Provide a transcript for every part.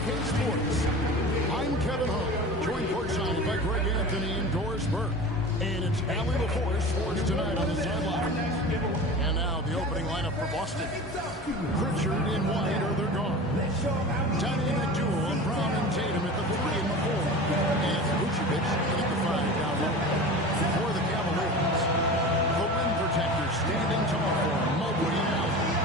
2K Sports. I'm Kevin Hunt, joined courtside by Greg Anthony and Doris Burke. And it's Allie LaForce Sports tonight on the sideline. And now the opening lineup for Boston. Pritchard in white are their guard. Dynamic duo of Brown and Tatum at the 3 and the 4. And Vucevic at the 5 down low. For the Cavaliers, the rim protectors standing tall for Mobley and Allen.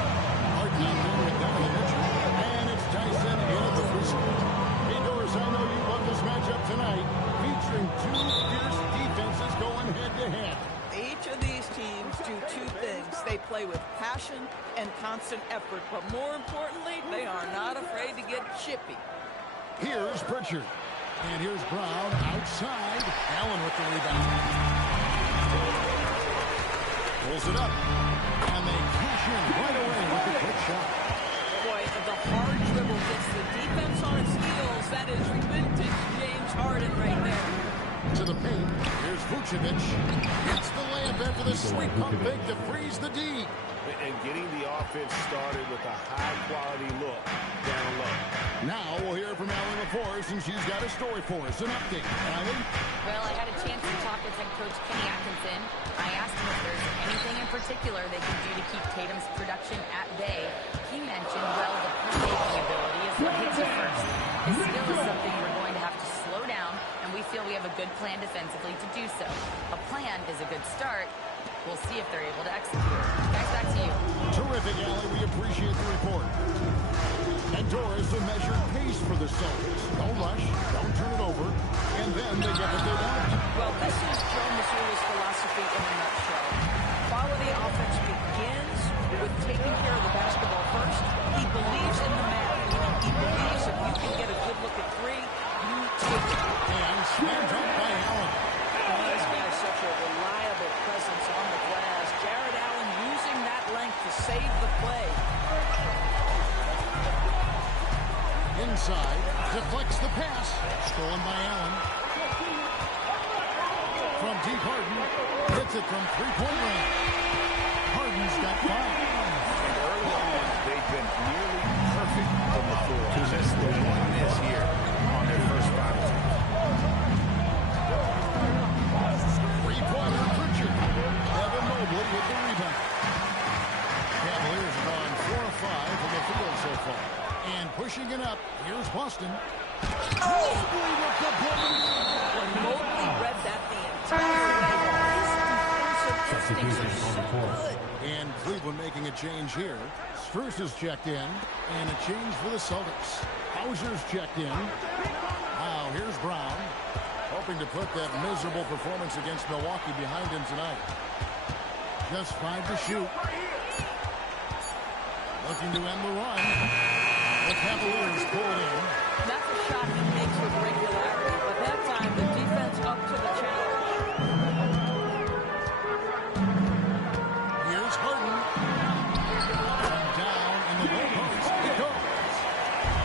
Harden out there with Donovan Mitchell. And it's Tyson in at the 3 spot. Hey Doris, I know you love this matchup tonight, featuring two fierce defenses going head-to-head. Each of these teams do two things. They play with passion and constant effort, but more importantly, they are not afraid to get chippy. Here's Pritchard. And here's Brown outside. Allen with the rebound. Pulls it up. And they cash in right away with the quick shot. Boy, the hard dribble gets the defense on its heels. That is vintage James Harden right there. To the paint. Here's Vucevic. Hits the layup after the sweet pump fake to freeze the D. And getting the offense started with a high-quality look down low. Now we'll hear from Allie LaForce, and she's got a story for us. An update. Allie? Well, I had a chance to talk with head coach Kenny Atkinson. I asked him if there's anything in particular they can do to keep Tatum's production at bay. He mentioned, well, the playmaking ability is what hits you first. His skill is something we're going to have to slow down, and we feel we have a good plan defensively to do so. A plan is a good start. We'll see if they're able to execute. Guys, back to you. Terrific, Allie. We appreciate the report. And Doris, a measured pace for the Celtics. Don't rush, don't turn it over, and then they get what they want. Well, this is Joe Mazzulla's philosophy in a nutshell. Quality offense begins with taking care of the basketball first. He believes in the man. He believes if you can get a good look at three, you take it. And slammed up by Allen. This guy's such a reliable presence on the glass. Jared Allen using that length to save the play. Inside, deflects the pass. Stolen by Allen. From deep, Harden hits it from three-point range. Harden's got 5. And early on, they've been nearly perfect from the floor. Just the one miss here on their first 5 attempts. Three-pointer, Pritchard. Evan Mobley with the rebound. Cavaliers have gone 4 of 5 from the field so far. And pushing it up, here's Boston. Mobley with the block. When Mobley read that the entire way, his defensive instincts are so good. And Cleveland making a change here. Strus is checked in, and a change for the Celtics. Hauser's checked in. Now here's Brown, hoping to put that miserable performance against Milwaukee behind him tonight. Just 5 to shoot. Looking to end the run. The Cavaliers pull it in. That's a shot he makes with regularity, but that time the defense up to the challenge. Here's Harden. From down in the low post. It goes.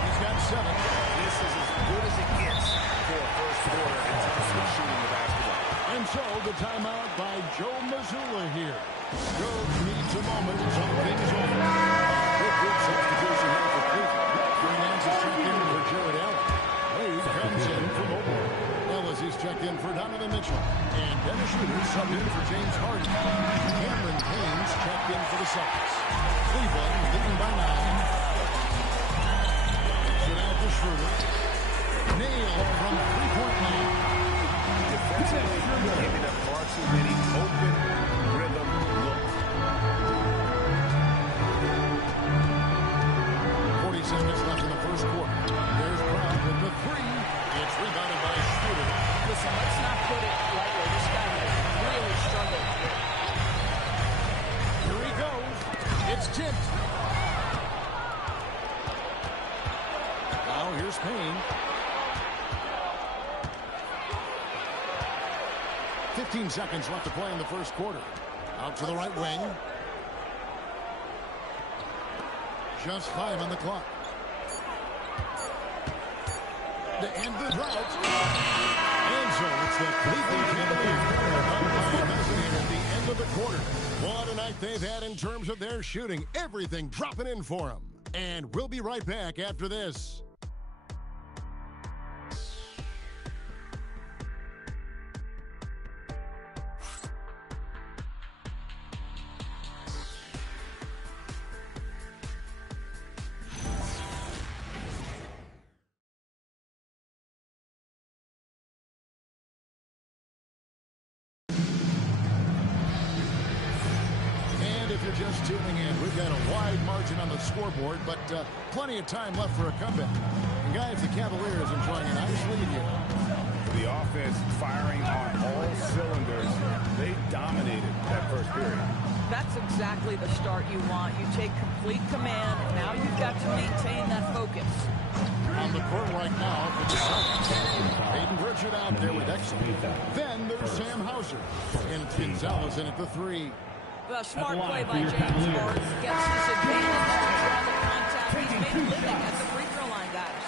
He's got 7. This is as good as it gets for a first quarter in terms of shooting the basketball. And so the timeout by Joe Mazzulla here. Jones needs a moment to talk things over. Good substitution here for Cleveland. Green is checked in for Jared Allen. Wade comes in for Mobley. Ellis is checked in for Donovan Mitchell. And Dennis Schroeder subbed in for James Harden. Cameron Payne's checked in for the Celtics. Cleveland leading by 9. Should out to Schroeder. Nailed from three-point line. Defensively, giving up far too many open rhythm looks. 40 seconds left in the first quarter. There's Brown with the 3. It's rebounded by Schroeder. Listen, let's not put it lightly. This guy has really struggled here. Here he goes. It's tipped. Now here's Payne. 15 seconds left to play in the first quarter. Out to the right wing. Just 5 on the clock. To end the drought. And so it's the Cleveland Cavaliers at the end of the quarter. What a night they've had in terms of their shooting. Everything dropping in for them. And we'll be right back after this. tuning in. We've got a wide margin on the scoreboard, but plenty of time left for a comeback. And guys, the Cavaliers enjoying a nice lead here. The offense firing on all cylinders. They dominated that first period. That's exactly the start you want. You take complete command. Now you've got to maintain that focus. On the court right now for the Celtics. Hayden Pritchard out there with excellent. Then there's Sam Hauser. And Gonzalez in at the 3. Well, smart play by James Harden. Gets his advantage to draw the contact. He's made a living at the free throw line, guys.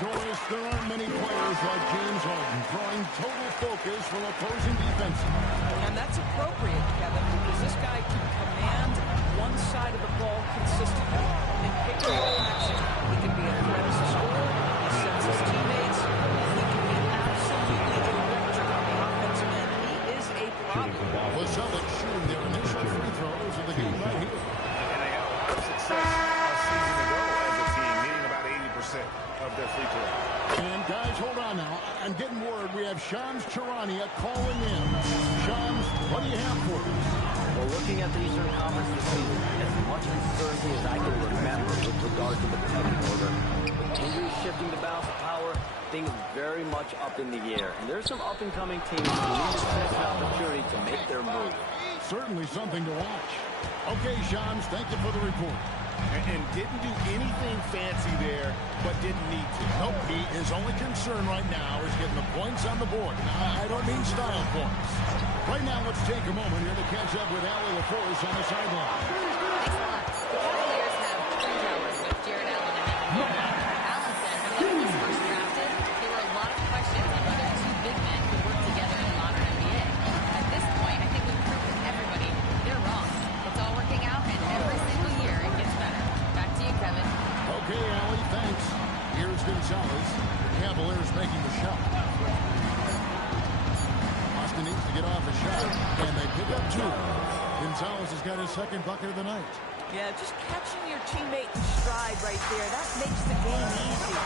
Doris, there aren't many players like James Harden drawing total focus from opposing defenses. And that's appropriate, Kevin, because this guy can command one side of the ball consistently. In pick-and-roll action, he can be a threat as a scorer. He sets his teammates. He can be absolutely electric on the offensive end. He is a problem. The Celtics shooting their initial free throws of the game right here. And they had a lot of success a season ago as a team, hitting about 80% of their free throws. And guys, hold on now. I'm getting word we have Shams Charania calling in. Shams, what do you have for us? Well, looking at the Eastern Conference this season, as much uncertainty as I can remember with regard to the pecking order, with injuries shifting the balance of power, things very much up in the air. And there's some up-and-coming teams who need to take an opportunity to make their move. Certainly something to watch. Okay, Shams, thank you for the report. And didn't do anything fancy there, but didn't need to. Nope, his only concern right now is getting the points on the board. I don't mean style points. Right now, let's take a moment here to catch up with Allie LaForce on the sideline. Thanks a lot. The Cavaliers have 3 towers with Jared Allen and Evan Mobley. Allen said when he was first drafted, there were a lot of questions on whether 2 big men could work together in the modern NBA. At this point, I think we've proved to everybody they're wrong. It's all working out, and every single year it gets better. Back to you, Kevin. Okay, Allie, thanks. Here's Gonzalez. The Cavaliers making the shot. Austin needs to get off a shot, and they pick up 2. Gonzalez has got his second bucket of the night. Yeah, just catching your teammate in stride right there, that makes the game easy.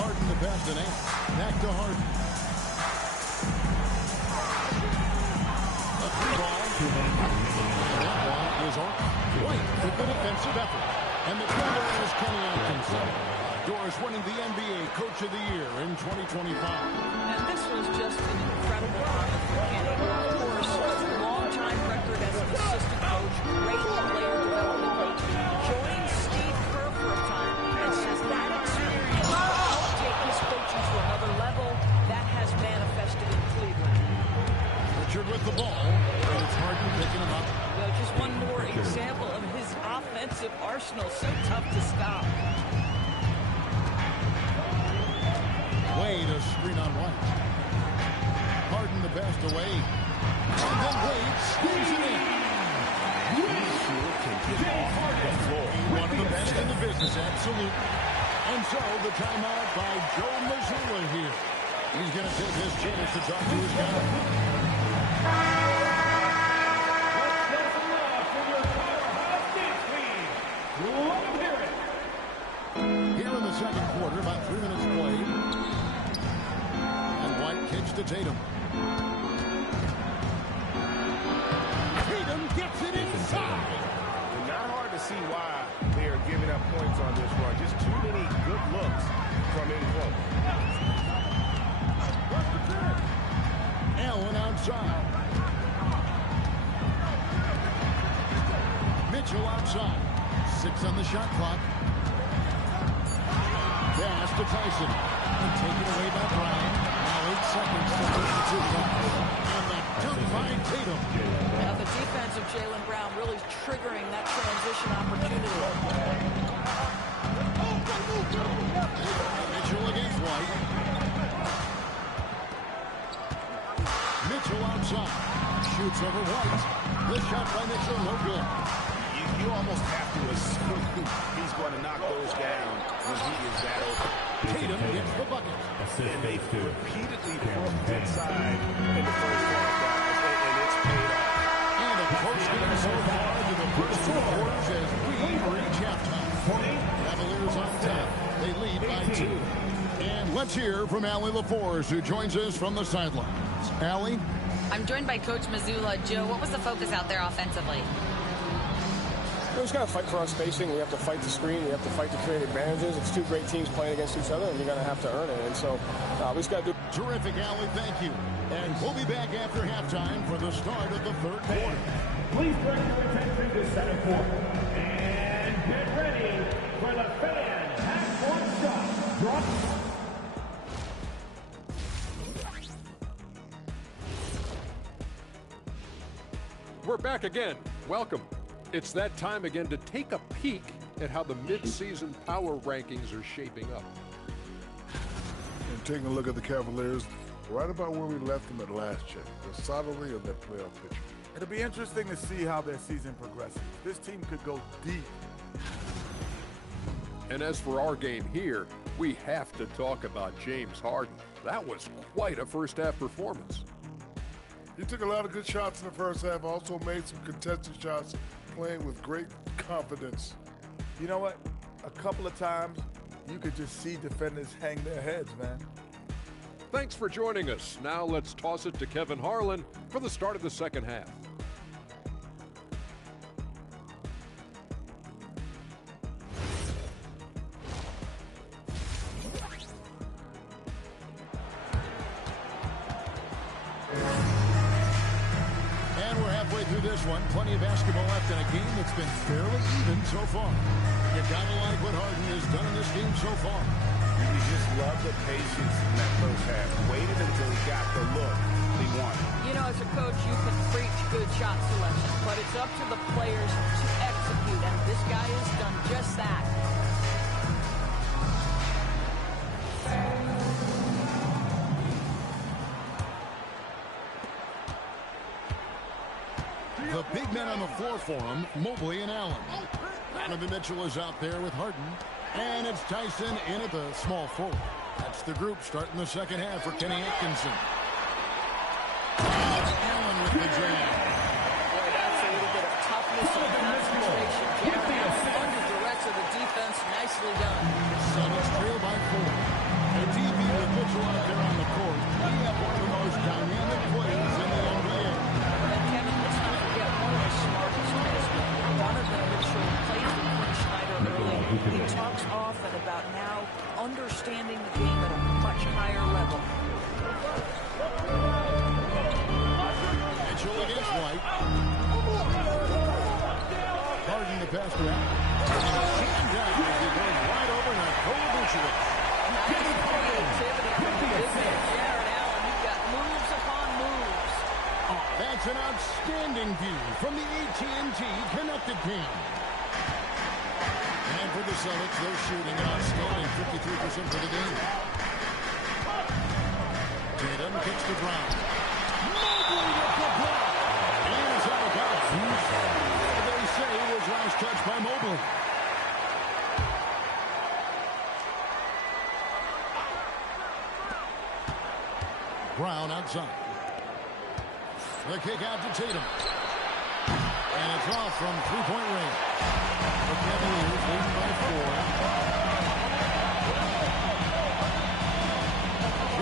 Harden the pass to Nance. Back to Harden. A 3-ball. That one is on. White with the defensive effort. And the player is Kenny Atkinson. Doris winning the NBA Coach of the Year in 2025. And this was just an incredible honor for Kenny. Of course, long-time record as an assistant coach, great player development coach. Joined Steve Kerr for a time, and says that experience helped take his coaching to another level. That has manifested in Cleveland. Richard with the ball, and it's Harden picking him up. Just one more example of his offensive arsenal. So tough to stop. Wade a screen on White. Harden the best away. And then Wade screws it in. One of the best in the business, absolutely. And so the timeout by Joe Mazzulla here. He's going to take his chance to talk to his guy. Here in the second quarter, about 3 minutes played. And White kicks to Tatum. Tatum gets it inside. Not hard to see why they are giving up points on this run. Just too many good looks from in close. Allen outside. Mitchell outside. 6 on the shot clock. Pass to Tyson. And taken away by Brown. Now 8 seconds to push the 2 clock. And the dunk by Tatum. Now the defense of Jaylen Brown really triggering that transition opportunity. Mitchell against White. Mitchell outside. Shoots over White. The shot by Mitchell, no good. You almost have to assume he's going to knock those down when he is that open. Tatum gets the bucket. And they repeatedly broke inside in the first half, guys, and it's paid off. And a close game so far to the first 2 quarters as we reach halftime. Cavaliers on top. They lead by 2. And let's hear from Allie LaForce, who joins us from the sidelines. Allie? I'm joined by Coach Mazzulla. Joe, what was the focus out there offensively? We just got to fight for our spacing. We have to fight the screen. We have to fight to create advantages. It's two great teams playing against each other, and you're going to have to earn it. And so we just got to do. Terrific, Allie. Thank you. And we'll be back after halftime for the start of the third quarter. Please bring your attention to center court. And get ready for the fan half-court shot. Drop. We're back again. Welcome. It's that time again to take a peek at how the mid-season power rankings are shaping up. And taking a look at the Cavaliers, right about where we left them at last check. They're solidly in their playoff picture. It'll be interesting to see how their season progresses. This team could go deep. And as for our game here, we have to talk about James Harden. That was quite a first-half performance. He took a lot of good shots in the first half, also made some contested shots, playing with great confidence. You know what? A couple of times, you could just see defenders hang their heads, man. Thanks for joining us. Now let's toss it to Kevin Harlan for the start of the second half. This one, plenty of basketball left in a game that's been fairly even so far. You gotta like what Harden has done in this game so far. You just love the patience in that first half. Waited until he got the look he wanted. You know, as a coach, you can preach good shot selection, but it's up to the players to execute, and this guy has done just that. The big men on the floor for him, Mobley and Allen. Donovan Mitchell is out there with Harden. And it's Tyson in at the small forward. That's the group starting the second half for Kenny Atkinson. Allen with the jam. Boy, that's a little bit of toughness and concentration. Jamming out under duress of the defense. Nicely done. Celtics trail by 4. A DB with Mitchell out there on the court. We have one of the most dynamic players in the NBA. And Kevin, let's not forget one of the smartest men. Donovan Mitchell plays with Quinn Snyder early. He talks often about now understanding the game at a much higher level. Mitchell against White. Harden the pass to Allen. And down as he goes right over to Kovacevic. Nice creativity from the big man, Jared Allen. You've got moves upon moves. That's an outstanding view from the AT&T Connected Team. And for the Celtics, they're shooting an outstanding 53% for the game. Tatum kicks to Brown. Mobley with the block. And it's out of bounds. They say it was last touch by Mobley. Brown outside. The kick out to Tatum. And it's off from three-point range. The Cavaliers leading by 4.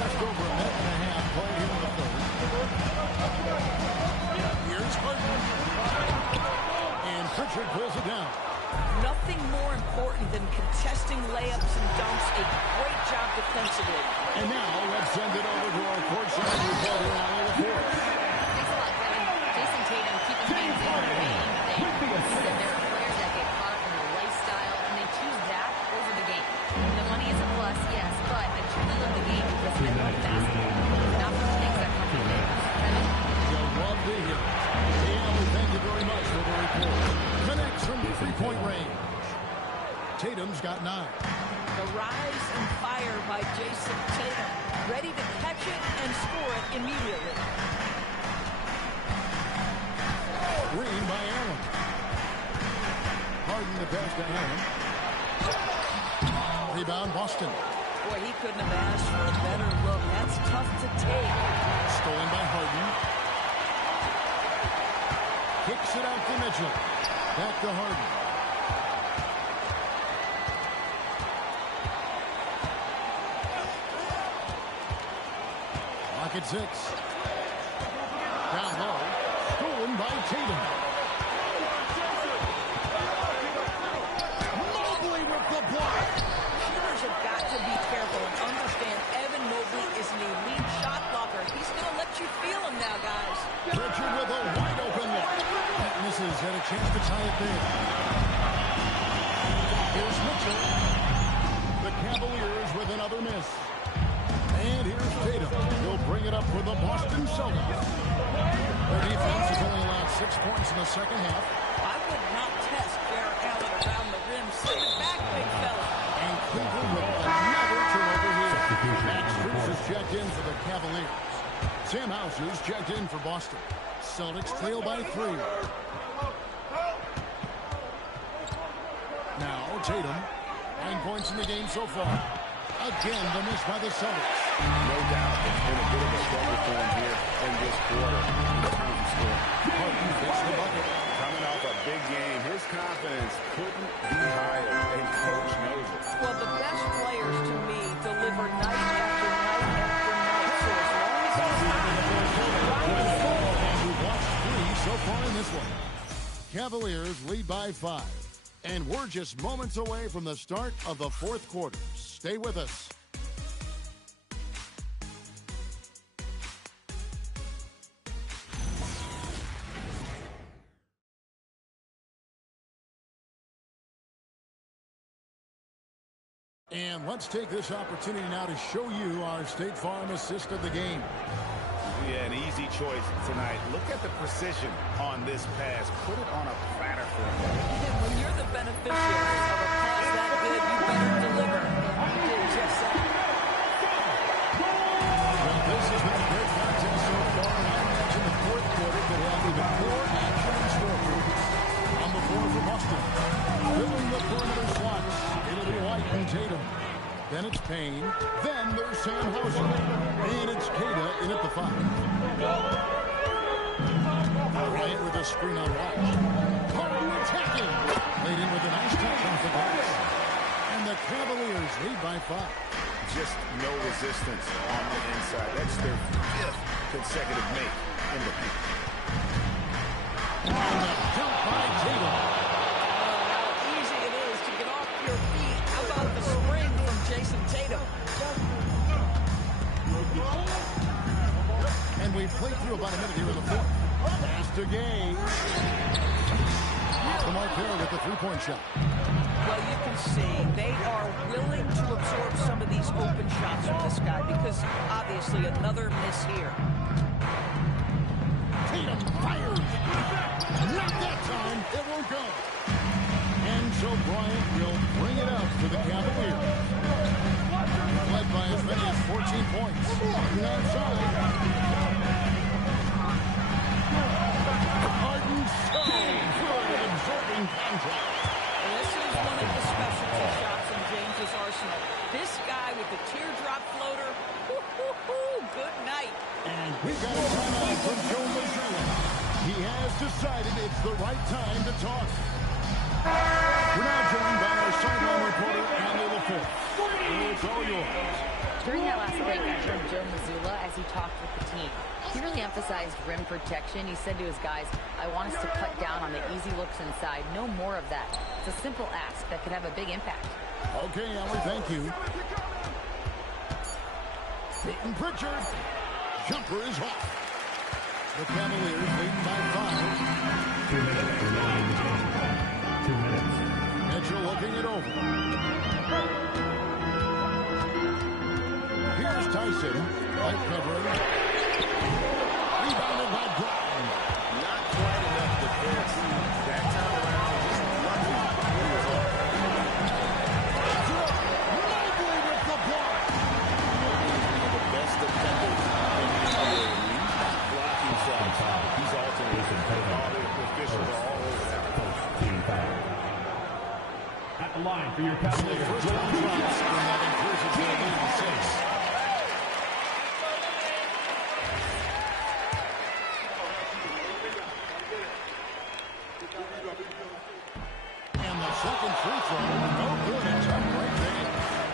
Just over a minute and a half played here in the third. Here's Harden. And Pritchard pulls it down. Nothing more important than contesting layups and dunks. A great job defensively. And now let's send it over to our courtside reporter, Allie LaForce. Thanks a lot, Kevin. Jason Tatum keeping things in the main thing. He said there are players that get caught up in the lifestyle, and they choose that over the game. The money is a plus, yes, but I truly love the game because I love basketball. Not for the things that come with it. Kevin? You'll love to hear it. Hey, Allie, thank you very much for the report. Connects from three-point range. Tatum's got 9. The rise and fire by Jason Tatum. Ready to catch it and score it immediately. Green by Allen. Harden the pass to Allen. Rebound Boston. Boy, he couldn't have asked for a better look. That's tough to take. Stolen by Harden. Kicks it out to Mitchell. Back to Harden. Clock at 6. by Tatum. Mobley with the block. Shooters have got to be careful and understand Evan Mobley is an elite shot blocker. He's going to let you feel him now, guys. Pritchard with a wide open look. That misses, had a chance to tie it there. Here's Mitchell. The Cavaliers with another miss. And here's Tatum. He'll bring it up for the Boston Celtics. Their defense has only allowed 6 points in the second half. I would not test Jarrett Allen around the rim. Send it back, big fella. And Cleveland with another turnover here. Max Strus is checked in for the Cavaliers. Sam Hauser's checked in for Boston. Celtics trail by 3. Now Tatum. 9 points in the game so far. Again, the miss by the Celtics. No doubt it's been a bit of a struggle for him here in this quarter in terms of scoring. Harden gets the bucket. Coming off a big game, his confidence couldn't be higher, and coach knows it. Well, the best players to me deliver night after night after night. So as long as he's And we've watched 3 so far in this one. Cavaliers lead by 5. And we're just moments away from the start of the fourth quarter. Stay with us. And let's take this opportunity now to show you our State Farm assist of the game. Yeah, an easy choice tonight. Look at the precision on this pass. Put it on a platter for him. when you're the beneficiary of a pass that good, you better deliver. You did just that. Well, this has been a great contest so far, and I imagine the fourth quarter could have even more action in store for you. On the floor for Boston, filling the perimeter slots, it'll be White and Tatum. Then it's Payne. Then there's Sam Hauser. And it's Queta in at the 5. Bryant with a screen on White. Harden attacking. Laid in with a nice touch off the glass. And the Cavaliers lead by 5. Just no resistance on the inside. That's their 5th consecutive make in the paint. And the dunk by Tatum. How easy it is to get off your feet. How about the spring from Jason Tatum? And we've played through about a minute here in the fourth. Pass to Gay. Off the mark there with the three-point shot. Well, you can see they are willing to absorb some of these open shots from this guy because obviously another miss here. Tatum fires. Not that time. It won't go. And so Bryant will bring it up for the Cavaliers. Led by as many as 14 points. Harden outside. Harden so good at absorbing contact. And this is one of the specialty shots in James's arsenal. This guy with the teardrop floater. Good night. And we've got a timeout from Joe Mazzulla. He has decided it's the right time to talk. We're now joined by our sideline reporter, Allie LaForce. It's all yours. During that last break, I heard Joe Mazzulla as he talked with the team. He really emphasized rim protection. He said to his guys, I want us to cut down on the easy looks inside. No more of that. It's a simple ask that could have a big impact. Okay, Allie, thank you. Peyton Pritchard. Jumper is off. The Cavaliers leading by 5. 2 minutes remaining. 2 minutes. Mitchell looking it over. Here's Tyson. Light covering. Rebounded by Brown. Not quite enough defense. That time around, just lucky. Mobley with the block. The best defenders in the NBA. He's not blocking shots. He's alternating. All the officials are all over that. At the line for your Cavaliers. First round drops, and that increases their lead to 6. And the second free throw, no good. It's up right there.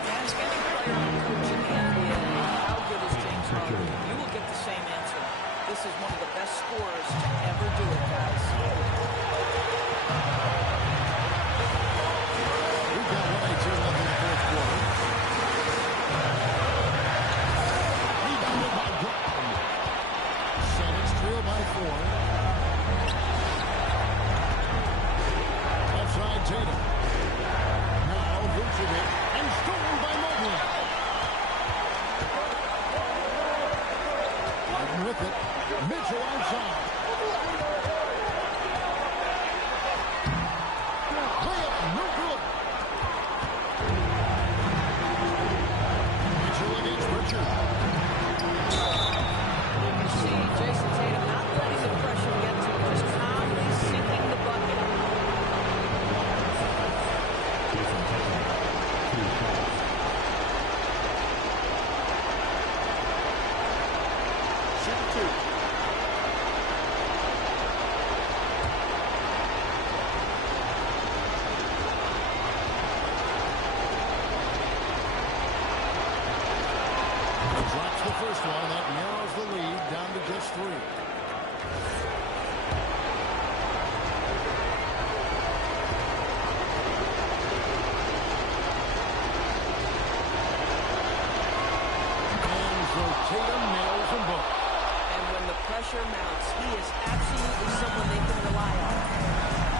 Ask any player who coach in the NBA, how good is James Harden? You will get the same answer. This is one of the best scorers to ever do it, guys. We've got 1-2 left in the fourth quarter. Rebounded by Brown. Celtics trail by 4. Left side Tatum. Now Vucevic and stolen by Mobley. Harden with it. Mitchell outside. Layup, no good. Mitchell against Richard. You can see Jason Tatum not letting the pressure get to him, just calmly sinking the bucket. Shoot 2. Drops the first one. That narrows the lead down to just 3. And so Tatum nails them both. And when the pressure mounts, he is absolutely someone they can rely on.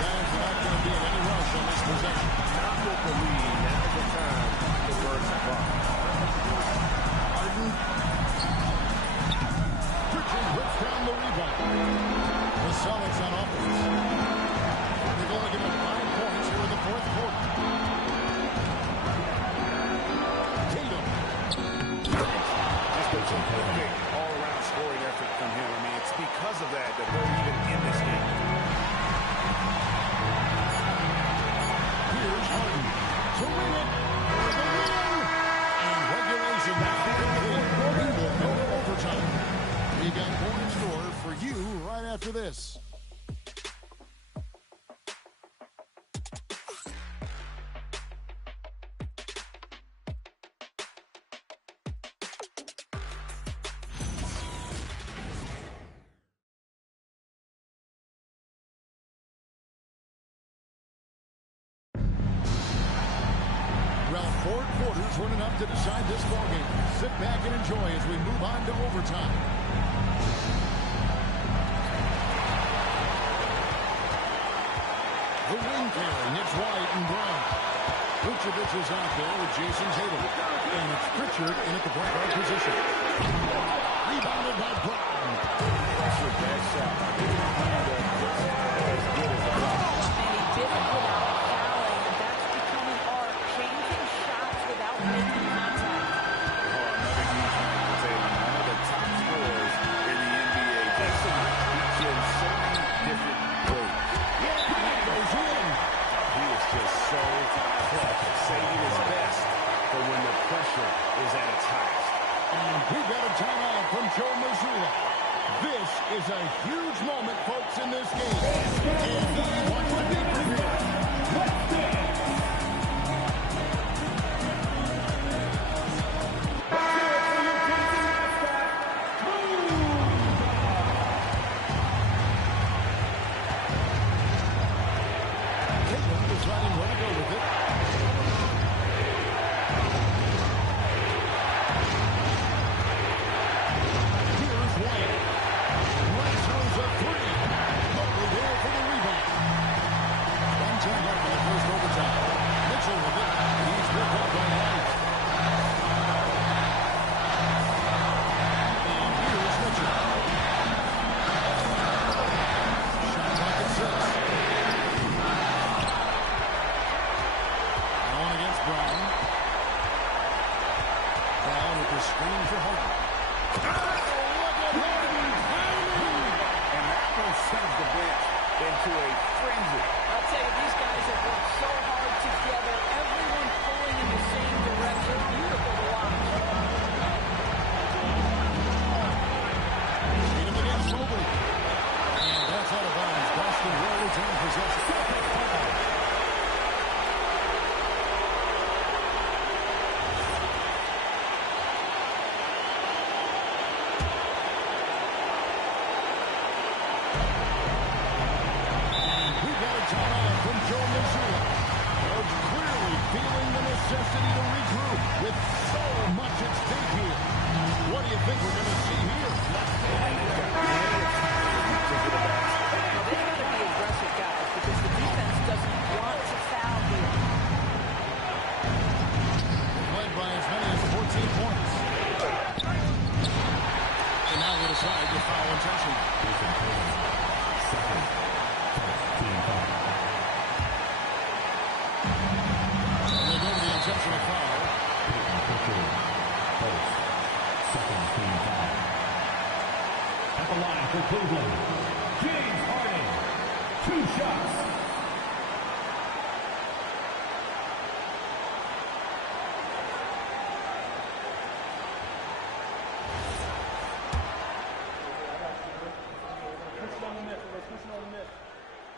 Guys are not going to be in any rush on this possession. Not with the lead. Now's the time to burn the clock. Harden. Richard whips down the rebound. The Celtics on offense. They've only given 5 points here in the fourth quarter. Tatum. Just a perfect all-around scoring effort from him. I mean, it's because of that that they're even in this game. Here's Harden to win it for the win. And regulation now complete. We will go to overtime. We got more in store for you right after this. Well, 4 quarters weren't enough to decide this ballgame. Sit back and enjoy as we move on to overtime. The wing carry hits White and Brown. Vucevic is out there with Jason Tatum. And it's Pritchard in at the point guard position. Rebounded by Brown. That's your best shot. As good as a block. And he did it without fouling. That's becoming art. Changing shots without making contact. Another huge night for Tatum. One of the top scorers in the NBA. Jason reach in so many different ways. That goes in. He is just so clutch, saving his best for when the pressure is at its highest. And we got a timeout from Joe Mazzulla. This is a huge moment, folks, in this game. And he wants to be prepared. Let's dance. Tatum deciding where to go with it. Here's White. Wrestles a 3. Mobley there for the rebound. One time left in the first overtime. Mitchell with it. He's picked up by White. And here's Mitchell. Shot clock at 6. On against Brown. Brown with the screen for Harden. Oh, look at Harden timing! And that one sends the bench into a frenzy. I'll tell you, these guys have worked so hard together. Everyone pulling in the same direction. Beautiful to watch. Tatum against Mobley. And that's out of bounds. Boston will retain possession. opportunity to regroup with so much at stake here. What do you think we're going to see here? They've got to be aggressive, guys, because the defense doesn't want to foul here. Led by as many as 14 points. And now they decide to foul intention. And they go to the intentional foul. At the line for Cleveland, James Harden. 2 shots.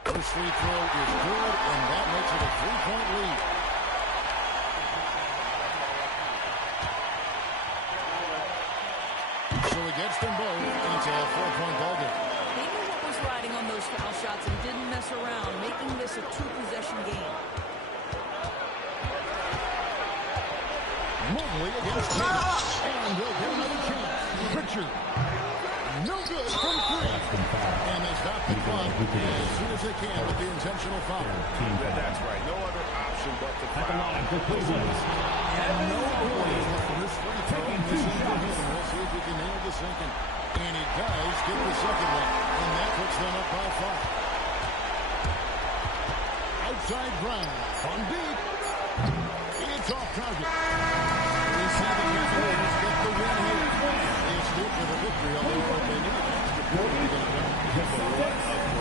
First free throw is good, and that makes it a 3-point lead. So he gets them both, and it's a 4-point ball game. They knew what was riding on those foul shots and didn't mess around, making this a 2-possession game. Mobley against Tatum, and they'll get another chance. Pritchard, no good from 3. And they stop the clock as soon as they can with the intentional foul. Yeah, that's right. No other option but to At the foul. line for Cleveland, And no goals for this free throw. This is for him. We'll see if he can nail the second. And he does get the second one. And that puts them up by 5. Outside Brown. From deep. It's off target. We see the Cavaliers get the win here. They escape with a victory, although they need an extra point to get it done.